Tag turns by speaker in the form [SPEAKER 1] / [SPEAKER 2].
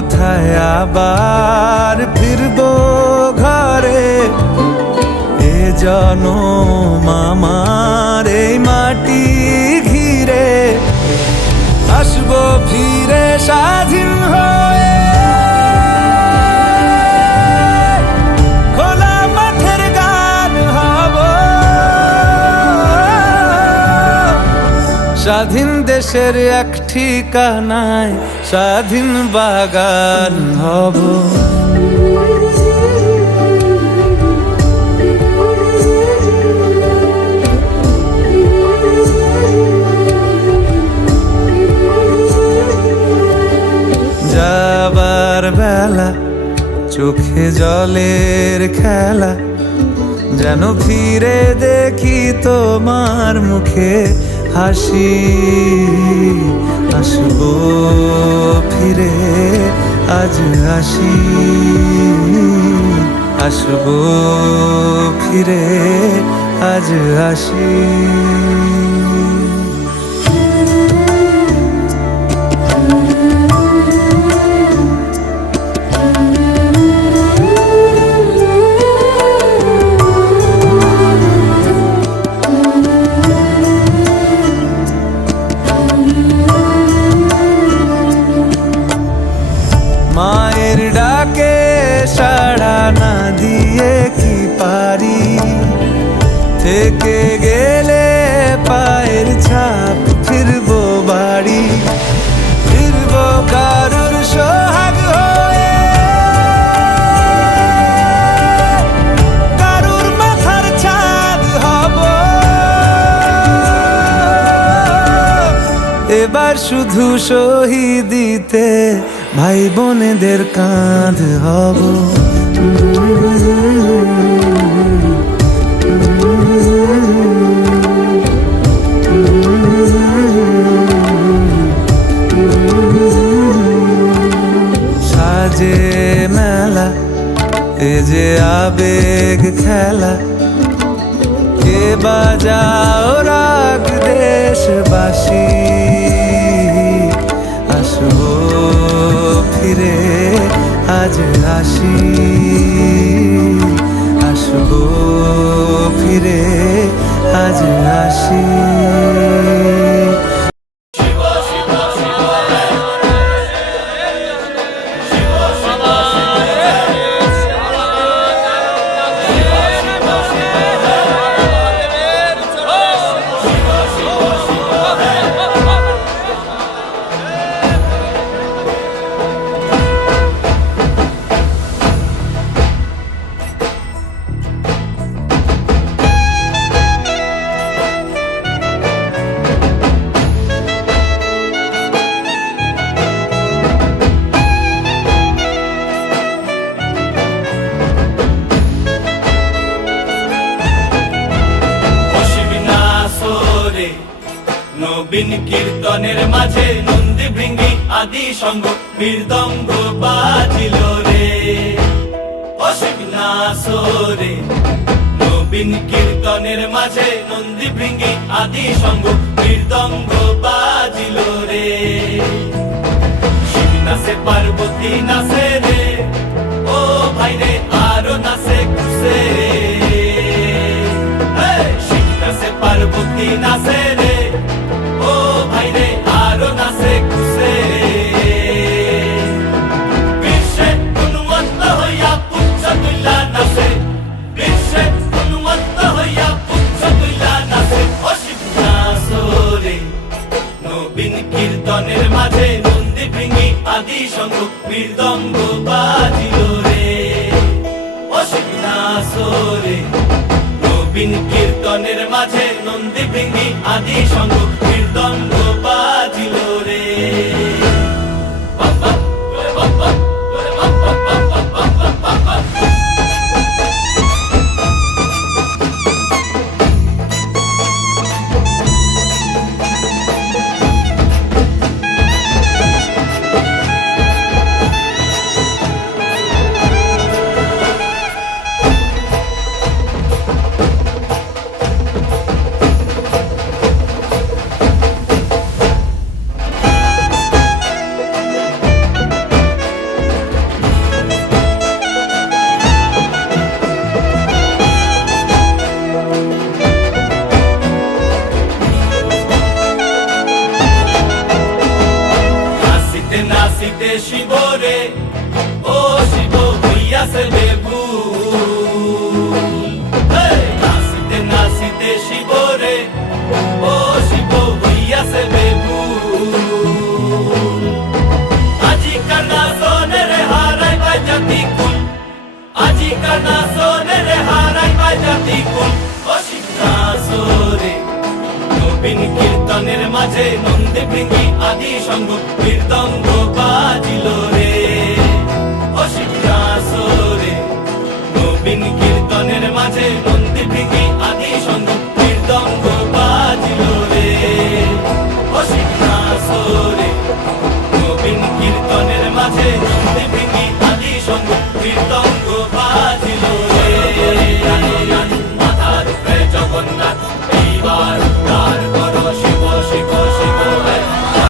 [SPEAKER 1] কোথায় আবার ফিরব ঘরে? এ জন মামার এই মাটি ঘিরে। আসব ফিরে স্বাধীন হয়ে স্বাধীন দেশের এক ঠিকানায় স্বাধীন বাগান হব। যাবার বেলা চোখে জলের খেলা, যেন ফিরে দেখি তোমার মুখে হাসি আসব ফিরে আজ আসি আসব ফিরে আজ আসি এবার শুধু শহীদিতে ভাই বোনেদের কাঁধ হব। সাজে মেলা, এ যে আবেগ খেলা। কে বাজাও রাগ দেশবাসী। ফিরে আজ আসি
[SPEAKER 2] সঙ্গ মৃদঙ্গ বাজিল রে। অসীমিনা নাসরে নবীন কীর্তনের মাঝে নন্দী ভৃঙ্গি আদি সঙ্গ মৃদঙ্গ বাজিল বাজে নন্দী পিঙ্গি আদি সঙ্গ কীর্তন বাজিলো জাতি কুল। আজি কানা হারাই বা ও শিক্ষা সোরে নবীন কীর্তনের মাঝে নন্দে বৃঙ্গি আদি সঙ্গ। কীর্তঙ্গ বাজিলো